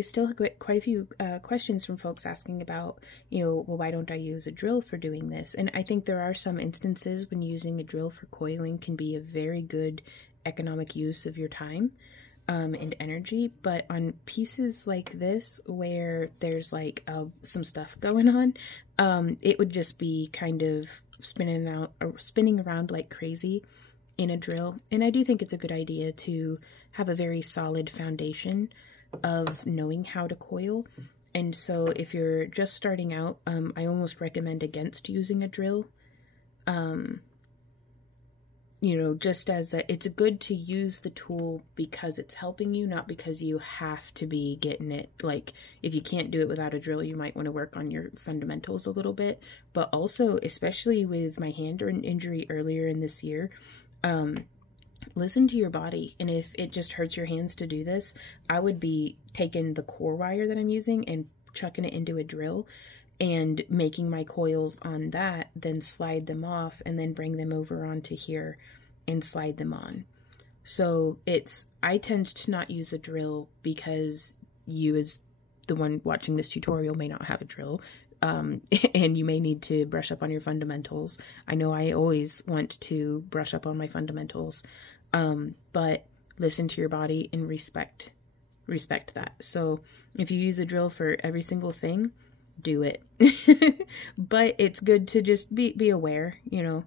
still get quite a few questions from folks asking about, you know, well, why don't I use a drill for doing this? And I think there are some instances when using a drill for coiling can be a very good economic use of your time and energy. But on pieces like this, where there's like some stuff going on, it would just be kind of spinning around like crazy in a drill. And I do think it's a good idea to have a very solid foundation of knowing how to coil. And so if you're just starting out, I almost recommend against using a drill. You know, just as it's good to use the tool because it's helping you, not because you have to be getting it. Like, if you can't do it without a drill, you might want to work on your fundamentals a little bit. But also, especially with my hand injury earlier in this year, listen to your body. And if it just hurts your hands to do this, I would be taking the core wire that I'm using and chucking it into a drill and making my coils on that, then slide them off and then bring them over onto here and slide them on. So I tend to not use a drill because you, as the one watching this tutorial, may not have a drill. And you may need to brush up on your fundamentals. I know I always want to brush up on my fundamentals, but listen to your body and respect that. So if you use a drill for every single thing, do it. But it's good to just be aware, you know.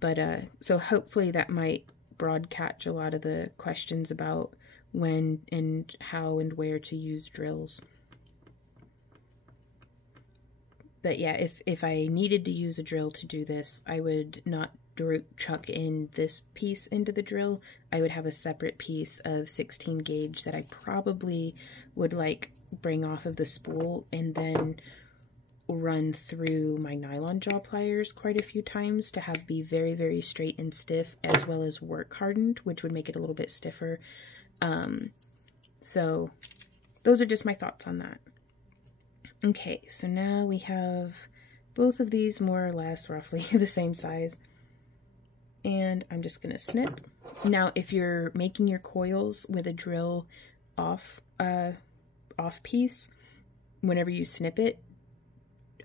But so hopefully that might broad catch a lot of the questions about when and how and where to use drills. But yeah, if I needed to use a drill to do this, I would not chuck in this piece into the drill, I would have a separate piece of 16 gauge that I probably would like bring off of the spool and then run through my nylon jaw pliers quite a few times to have be very, very straight and stiff, as well as work hardened, which would make it a little bit stiffer. So those are just my thoughts on that. Okay, so now we have both of these more or less roughly the same size. And I'm just gonna snip. Now, if you're making your coils with a drill off piece, whenever you snip it,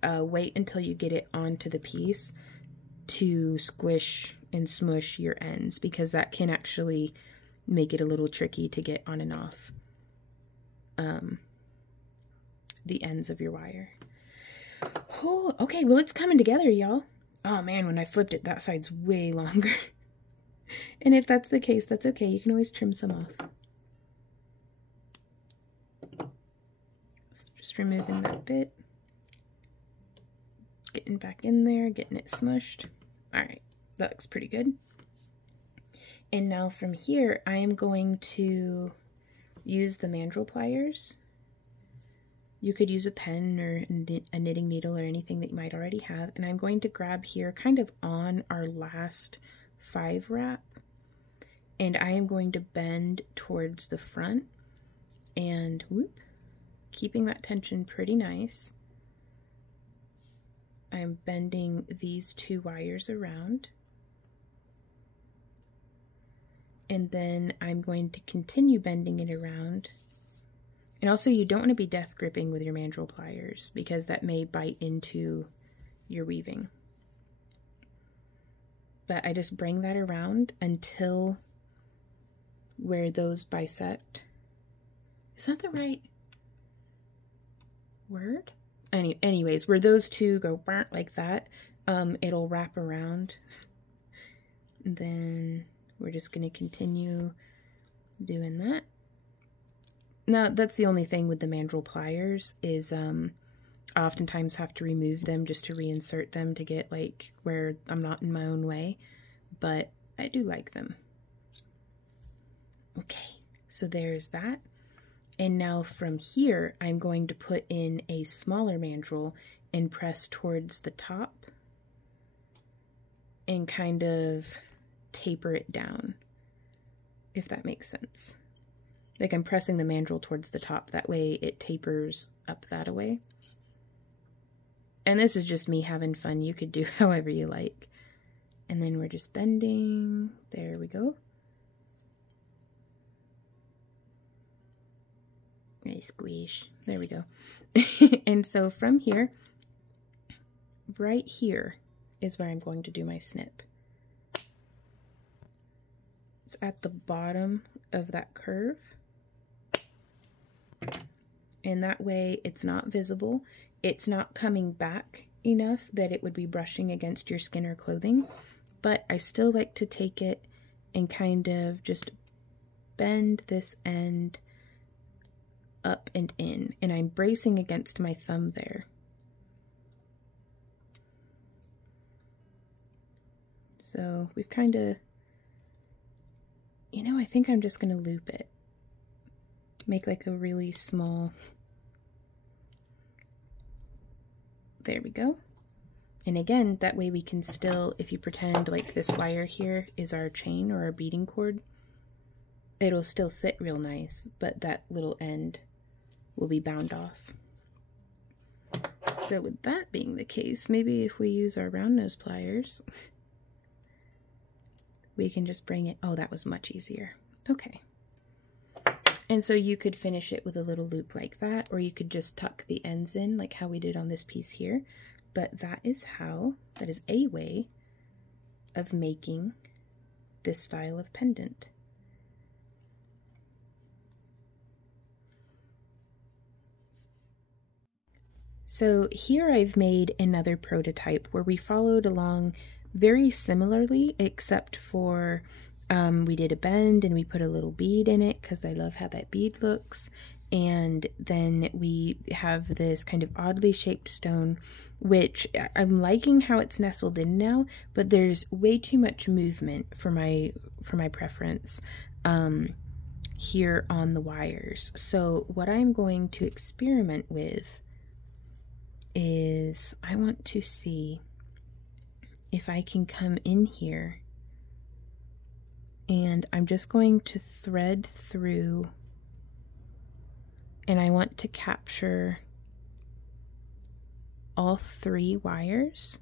wait until you get it onto the piece to squish and smush your ends, because that can actually make it a little tricky to get on and off the ends of your wire. Oh, okay, well, it's coming together, y'all. Oh man, when I flipped it, that side's way longer. And if that's the case, that's okay. You can always trim some off. So just removing that bit. Getting back in there, getting it smushed. All right, that looks pretty good. And now from here, I am going to use the mandrel pliers. You could use a pen or a knitting needle or anything that you might already have. And I'm going to grab here kind of on our last 5 wrap. And I am going to bend towards the front and whoop, keeping that tension pretty nice. I'm bending these 2 wires around. And then I'm going to continue bending it around. And also, you don't want to be death gripping with your mandrel pliers, because that may bite into your weaving. But I just bring that around until where those bisect. Is that the right word? Anyways, where those 2 go like that, it'll wrap around. And then we're just going to continue doing that. Now, that's the only thing with the mandrel pliers is I oftentimes have to remove them just to reinsert them to get like where I'm not in my own way, but I do like them. Okay, so there's that. And now from here, I'm going to put in a smaller mandrel and press towards the top and kind of taper it down, if that makes sense. Like I'm pressing the mandrel towards the top, that way it tapers up that way. And this is just me having fun. You could do however you like. And then we're just bending. There we go. Nice squish. There we go. And so from here, right here is where I'm going to do my snip. It's at the bottom of that curve. And that way it's not visible. It's not coming back enough that it would be brushing against your skin or clothing. But I still like to take it and kind of just bend this end up and in. And I'm bracing against my thumb there. So we've kind of, you know, I think I'm just going to loop it. Make like a really small, there we go. And again, that way we can still, if you pretend like this wire here is our chain or our beading cord, it'll still sit real nice, but that little end will be bound off. So with that being the case, maybe if we use our round nose pliers, we can just bring it, oh, that was much easier. Okay. And so you could finish it with a little loop like that, or you could just tuck the ends in like how we did on this piece here. But that is a way of making this style of pendant. So here I've made another prototype where we followed along very similarly, except for we did a bend and we put a little bead in it because I love how that bead looks. And then we have this kind of oddly shaped stone which I'm liking how it's nestled in now, but there's way too much movement for my preference here on the wires. So what I'm going to experiment with is I want to see if I can come in here, and I'm just going to thread through, and I want to capture all 3 wires.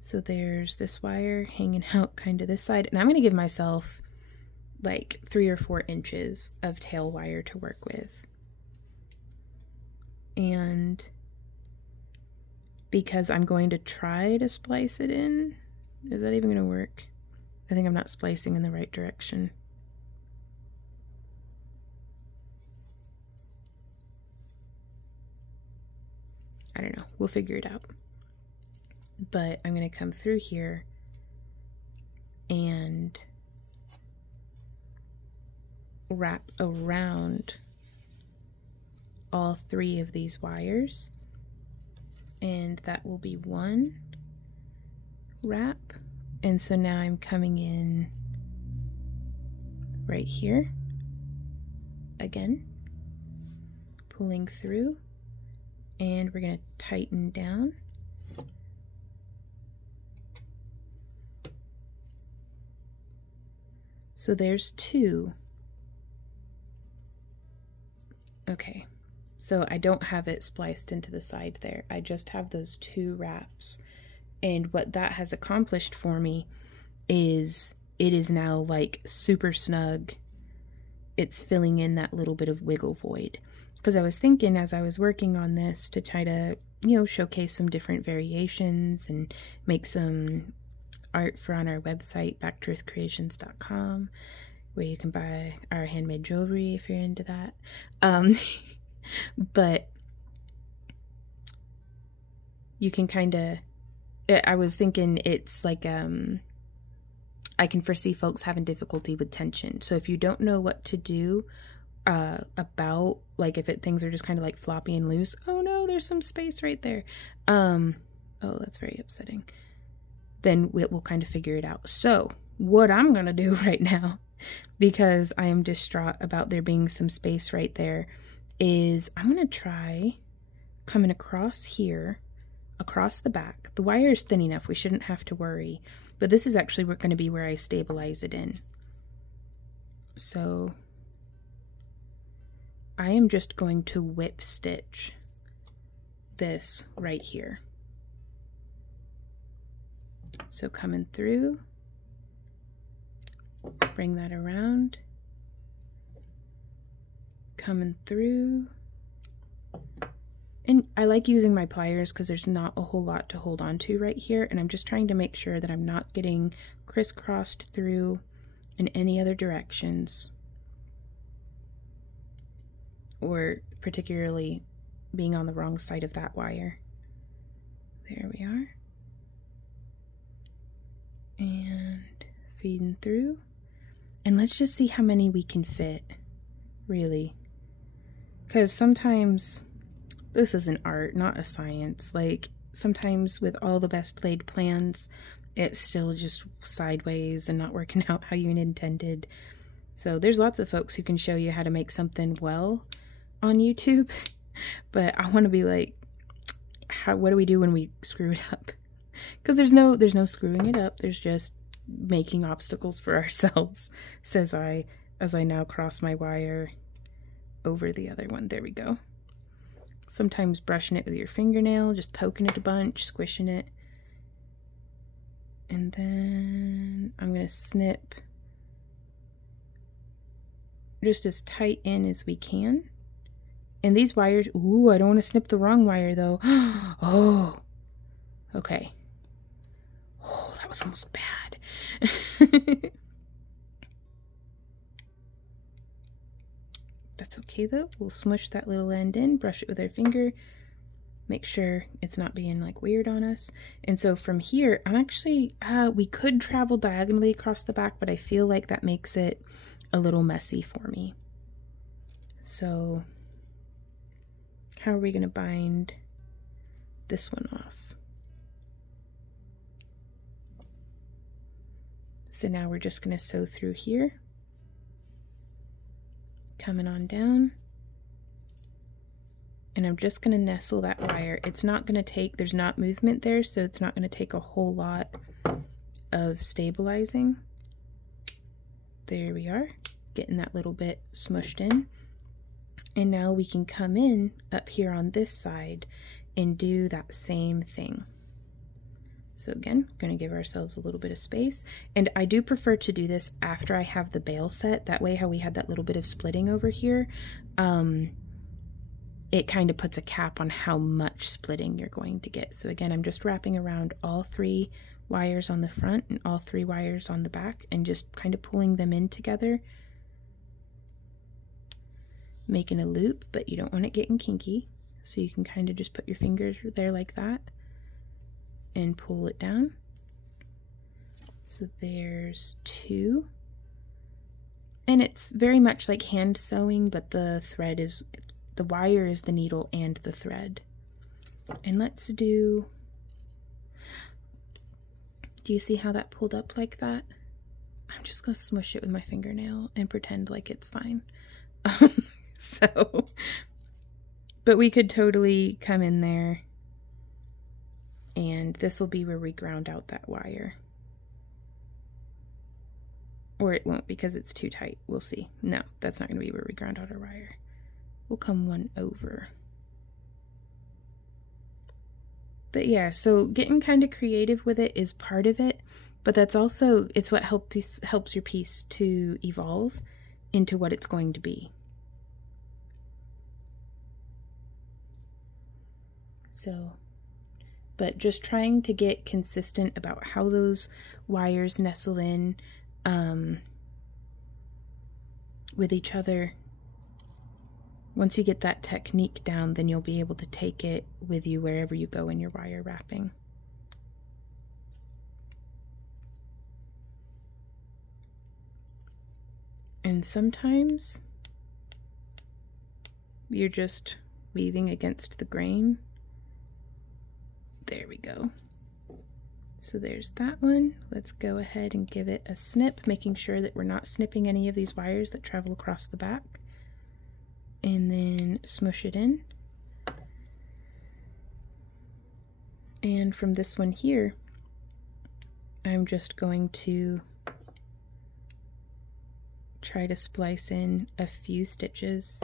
So there's this wire hanging out kind of this side, and I'm going to give myself like 3 or 4 inches of tail wire to work with. And because I'm going to try to splice it in, is that even going to work? I think I'm not splicing in the right direction. I don't know, we'll figure it out. But I'm going to come through here and wrap around all 3 of these wires, and that will be 1 wrap. And so now I'm coming in right here again, pulling through, and we're going to tighten down. So there's 2. Okay, so I don't have it spliced into the side there. I just have those 2 wraps. And what that has accomplished for me is it is now like super snug. It's filling in that little bit of wiggle void. Because I was thinking as I was working on this to try to, you know, showcase some different variations and make some art for on our website, backtooearthcreations.com, where you can buy our handmade jewelry if you're into that. But you can kind of, I was thinking it's like, I can foresee folks having difficulty with tension. So if you don't know what to do about, like, if things are just kind of like floppy and loose, oh no, there's some space right there. Oh, that's very upsetting. Then we'll kind of figure it out. So what I'm going to do right now, because I am distraught about there being some space right there, is I'm going to try coming across here, across the back. The wire is thin enough, we shouldn't have to worry, but this is actually going to be where I stabilize it in. So I am just going to whip stitch this right here. So coming through, bring that around, coming through. And I like using my pliers because there's not a whole lot to hold on to right here, and I'm just trying to make sure that I'm not getting crisscrossed through in any other directions, or particularly being on the wrong side of that wire. There we are. And feeding through. And let's just see how many we can fit, really. Because sometimes this is an art, not a science. Like, sometimes with all the best laid plans, it's still just sideways and not working out how you intended. So there's lots of folks who can show you how to make something well on YouTube, but I want to be like, what do we do when we screw it up? Because there's no screwing it up. There's just making obstacles for ourselves, says I, as I now cross my wire over the other one. There we go. Sometimes brushing it with your fingernail, just poking it a bunch, squishing it. And then I'm going to snip just as tight in as we can. And these wires, ooh, I don't want to snip the wrong wire though. Oh, okay. Oh, that was almost bad. That's okay though. We'll smush that little end in, brush it with our finger, make sure it's not being like weird on us. And so from here, I'm actually, we could travel diagonally across the back, but I feel like that makes it a little messy for me. So how are we going to bind this one off. So now we're just going to sew through here, coming on down, and I'm just going to nestle that wire. It's not going to take, there's not movement there, so it's not going to take a whole lot of stabilizing. There we are, getting that little bit smushed in. And now we can come in up here on this side and do that same thing. So again, going to give ourselves a little bit of space. And I do prefer to do this after I have the bail set. That way, how we had that little bit of splitting over here, it kind of puts a cap on how much splitting you're going to get. So again, I'm just wrapping around all 3 wires on the front and all 3 wires on the back and just kind of pulling them in together, making a loop, but you don't want it getting kinky. So you can kind of just put your fingers there like that and pull it down. So there's 2. And it's very much like hand sewing, but the thread is, the wire is the needle and the thread. And let's do you see how that pulled up like that? I'm just gonna smush it with my fingernail and pretend like it's fine. So, but we could totally come in there, and this will be where we ground out that wire. Or it won't because it's too tight. We'll see. No, that's not going to be where we ground out our wire. We'll come one over. But yeah, so getting kind of creative with it is part of it, but that's also, it's what helps your piece to evolve into what it's going to be. So, but just trying to get consistent about how those wires nestle in with each other. Once you get that technique down, then you'll be able to take it with you wherever you go in your wire wrapping. And sometimes you're just weaving against the grain. There we go. So there's that one. Let's go ahead and give it a snip, making sure that we're not snipping any of these wires that travel across the back. And then smush it in. And from this one here, I'm just going to try to splice in a few stitches.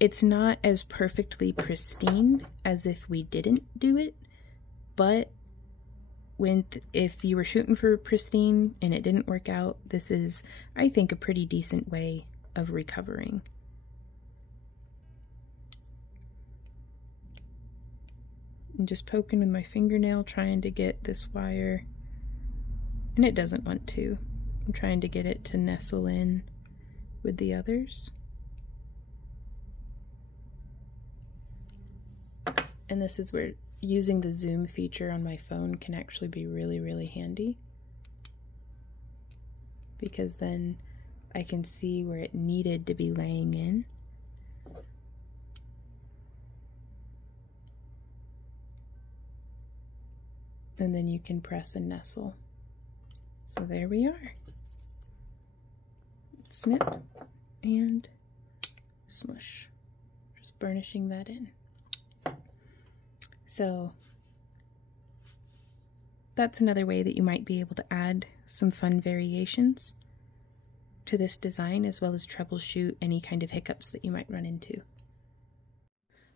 It's not as perfectly pristine as if we didn't do it, but if you were shooting for pristine and it didn't work out, this is, I think, a pretty decent way of recovering. I'm just poking with my fingernail, trying to get this wire, and it doesn't want to. I'm trying to get it to nestle in with the others. And this is where using the zoom feature on my phone can actually be really, really handy, because then I can see where it needed to be laying in. And then you can press and nestle. So there we are. Snip and smush. Just burnishing that in. So that's another way that you might be able to add some fun variations to this design, as well as troubleshoot any kind of hiccups that you might run into.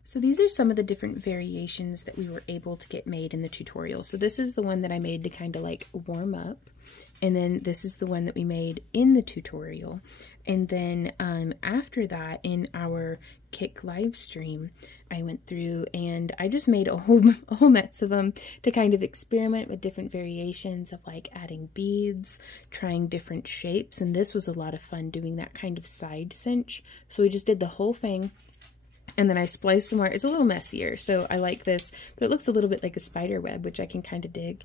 So these are some of the different variations that we were able to get made in the tutorial. So this is the one that I made to kind of like warm up. And then this is the one that we made in the tutorial. And then after that, in our Kik live stream, I went through and I just made a whole mess of them to kind of experiment with different variations of like adding beads, trying different shapes. And this was a lot of fun doing that kind of side cinch. So we just did the whole thing. And then I spliced some more. It's a little messier, so I like this, but it looks a little bit like a spider web, which I can kind of dig.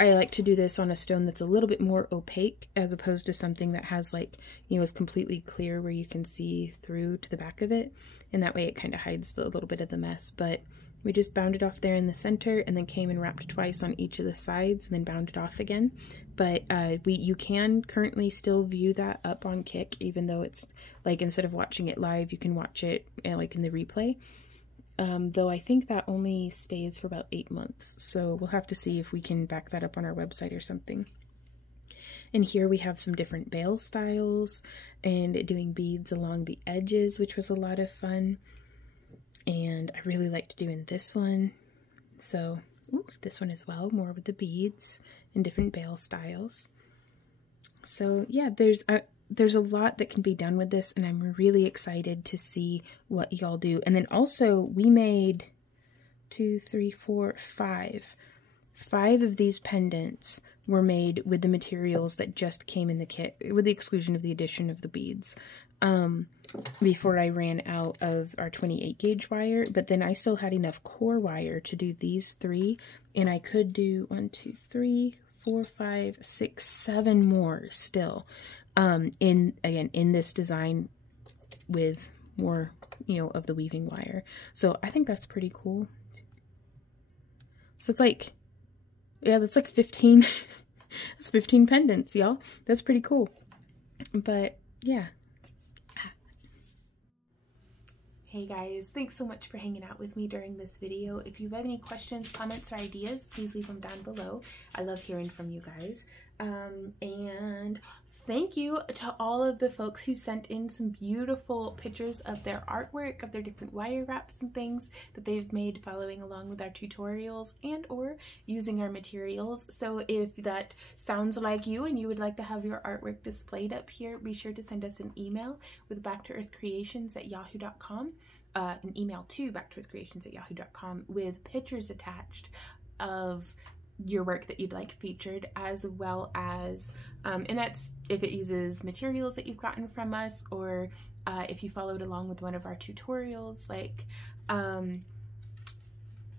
I like to do this on a stone that's a little bit more opaque as opposed to something that has like, you know, is completely clear where you can see through to the back of it. And that way it kind of hides a little bit of the mess. But we just bound it off there in the center and then came and wrapped twice on each of the sides and then bound it off again. But you can currently still view that up on Kik, even though it's like, instead of watching it live, you can watch it like in the replay. Though I think that only stays for about 8 months. So we'll have to see if we can back that up on our website or something. And here we have some different veil styles and doing beads along the edges, which was a lot of fun. And I really liked doing this one. So this one as well, more with the beads and different veil styles. So yeah, there's a lot that can be done with this, and I'm really excited to see what y'all do. And then also we made 5 of these pendants were made with the materials that just came in the kit, with the exclusion of the addition of the beads, before I ran out of our 28 gauge wire. But then I still had enough core wire to do these 3, and I could do 1, 2, 3, 4, 5, 6, 7 more still, in this design with more, you know, of the weaving wire. So I think that's pretty cool. So it's like, yeah, that's like 15 that's 15 pendants, y'all. That's pretty cool. But yeah. Hey guys, thanks so much for hanging out with me during this video. If you have any questions, comments, or ideas, please leave them down below. I love hearing from you guys. And thank you to all of the folks who sent in some beautiful pictures of their artwork, of their different wire wraps and things that they've made following along with our tutorials and or using our materials. So if that sounds like you and you would like to have your artwork displayed up here, be sure to send us an email with backtoearthcreations@yahoo.com, an email to backtoearthcreations@yahoo.com with pictures attached of your work that you'd like featured, as well as and that's if it uses materials that you've gotten from us, or if you followed along with one of our tutorials, like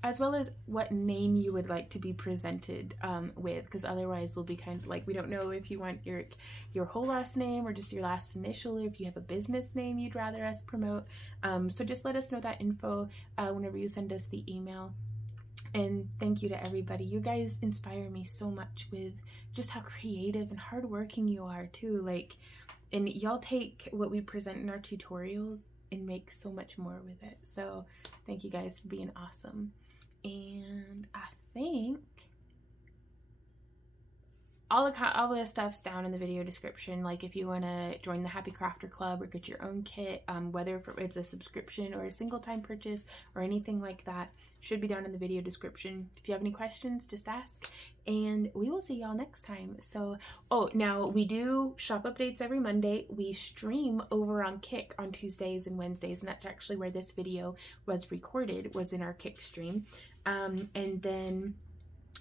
as well as what name you would like to be presented with, because otherwise we'll be kind of like, we don't know if you want your whole last name or just your last initial, or if you have a business name you'd rather us promote. So just let us know that info whenever you send us the email. And thank you to everybody. You guys inspire me so much with just how creative and hardworking you are too. Like, and y'all take what we present in our tutorials and make so much more with it. So thank you guys for being awesome. And I think all the stuff's down in the video description. Like if you want to join the Happy Crafter Club or get your own kit, whether it's a subscription or a single time purchase or anything like that, should be down in the video description. If you have any questions, just ask, and we will see y'all next time. So, oh, now we do shop updates every Monday. We stream over on Kik on Tuesdays and Wednesdays, and that's actually where this video was recorded, was in our Kik stream. And then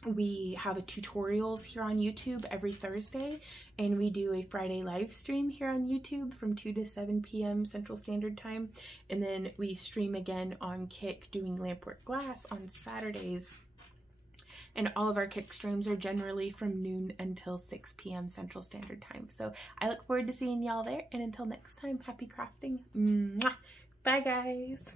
we have a tutorials here on YouTube every Thursday, and we do a Friday live stream here on YouTube from 2 to 7 p.m. Central Standard Time, and then we stream again on Kik doing lampwork glass on Saturdays. And all of our Kik streams are generally from noon until 6 p.m. Central Standard Time. So I look forward to seeing y'all there, and until next time, happy crafting. Mwah! Bye guys.